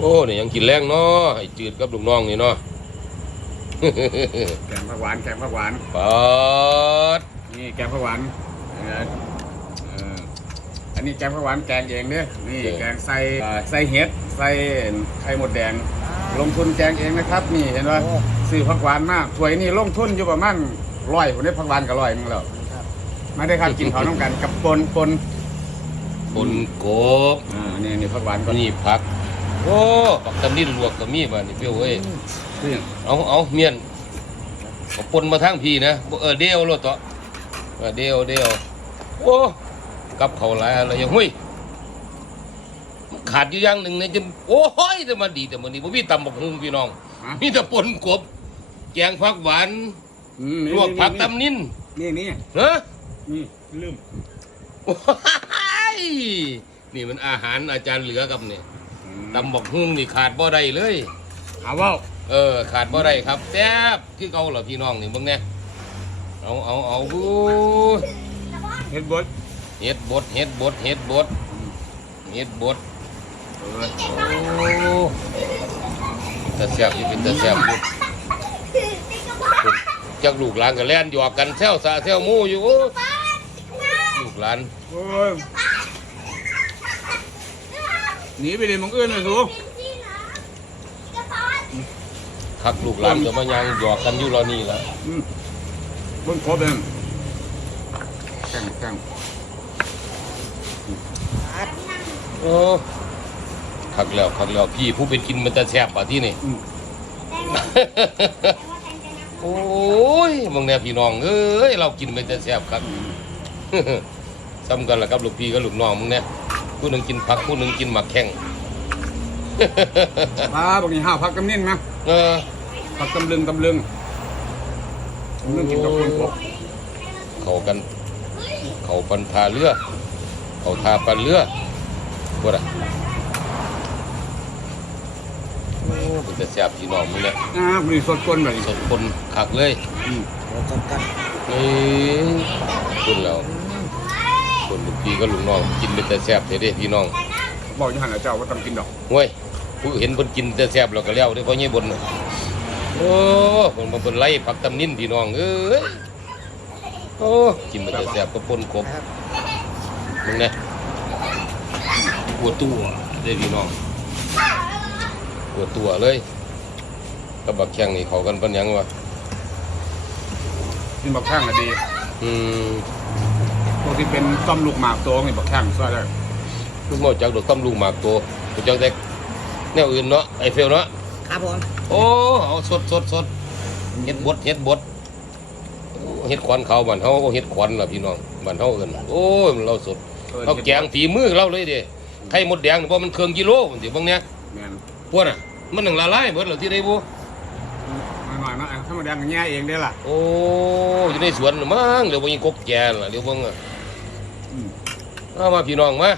โอ้นี่ยังกินแรงเนาะไอ้จืดกับลูกน้องนี่เนาะแกงผักหวานแกงผักหวานปาดนี่แกงผักหวานเออเอออันนี้แกงผักหวานแกงเองเด้อนี่แกงใส่เอ่อใส่เห็ดใส่ไข่มดแดง ลงทุนแกงเองนะครับ นี่เห็นไหมซื้อผักหวานมากถ้วยนี่ลงทุนอยู่ประมาณร้อยผมได้ผักหวานก็ร้อยนึงแล้วมาได้ครับกินเขาวน้ำกันกับปนปนปนกบอ่านี่นี่ผักหวานก็นี่ผัก โอ้ปักตำนินลวกก็มีบ่นี่เปรี้ยวเอ้ยนี่เอาเอาเมียนเอาปนมาทางพี่นะบ่เออเดียวโลดต่อเออเดียวเดียวโอ้กับเขาวหลายอะไรอย่างหุ้ยมันขาดอยู่อย่างหนึ่งในจนโอ้ยแต่มันดีแต่มันนี่บ่มีตำบักหุ่งพี่น้องฮะมีแต่ปนกบ แกงผักหวานอืมนี่ลวกผักนี่ตำนินนี่นี่เฮ้นี่ลืมโอ้ยนี่มันอาหารอาจารย์เหลือกับเนี่ย ตำบักหุ่งนี่ขาดบ่ได้เลย เอาเว่าเออ ขาดบ่ได้ครับแซ่บคือเก่าเหรอพี่น้องนี่เบิ่งแน่เอาเอาเอาบู๊เฮ็ดบดเฮ็ดบดเฮ็ดบดเฮ็ดบดเฮ็ดบดเออโอ้แต่แซ่บอยู่เป็นแต่แซ่บอยู่จักลูกหลานก็แล่นหยอกกันแซวสาแซวหมู่อยู่โอ้ลูกหลานโอ้ย หนีไปเรียนหมองอื่นเลยสูคักลูกหลานก็มายังหยอกกันอยู่แล้วนี่ล่ะอืมเบนครบเองแข่งแข่งโอ้คักแล้วคักแล้วพี่ผู้เป็นกินมันจะแซ่บป่ะที่นี่อืมโอ้ยมึงเนี่ยพี่น้องเอ้ยเรากินมันจะแซ่บครับซ้ำกันละครับลูกพี่กับลูกน้องมึงเนี่ย ผู้หนึ่งกินผักผู้หนึ่งกินหมักแข้งมาบอกนี่ห้าวพักกำนิ่นมาเออพักตำลึงตำลึงตำลึงกินกับคนพกเขากัน เขาปันพาเรือเขาทาปันเรือพวกอะโอ้มันจะแซ่บพี่น้องมึงเนี่ยอ่าบริสดก้นแบบนี้สดคนขักเลยอืมนี่คุณแล้วคนลูก พี่กับลูกน้องกินเป็นแต่แซ่บเท่เด้พี่น้องบอกอยี่หันแล้วเจ้าว่าต้องกินดอกเว้ยผู้เห็นคนกินแต่แซ่บเราก็แล้วได้อเพราะงี้บนน่ะโอ้คนมาเป็นไล่ผักตำนินพี่น้องเอ้ยโอ้กินมันแต่แซ่บก็ปนกบมึงเนี่ยปวดตัวได้อพี่น้องปวดตัวเลยกับบักแข้งนี่เขากันปัญญังวะกินบักแข้งก็ดีอืม พวกที่เป็นต้มลูกหมากโตนี่บักแข้งซอยได้ลูกนอกจากดอกต้มลูกหมากตัวกูจักแต่แนวอื่นเนาะไอเฟลเนาะครับผมโอ้เอาสดสดสดเฮ็ดบดเฮ็ดบดโอ้เฮ็ดขวัญเขาบ้านเฮาเฮ็ดขวัญล่ะพี่น้องบ้านเฮาเอิ้นโอ้ยมันเราสดออเอาแกงฝีมือเราเลยเด้ไข่มดแดงนี่บ่มันเครื่องกิโลมันสิบางเนี้ยแม่นพวกน่ะมันนึงละลายเบิดแล้วที่ได้บ่หน่อยๆมาเอาถ้ามาแดงแง่เองได้ล่ะโอ้อยู่ในสวนน่ะมั้งเดี๋ยวบ่มีกกแก่ล่ะเดี๋ยวเบิ่งอะอื มเอามาพี่น้องมา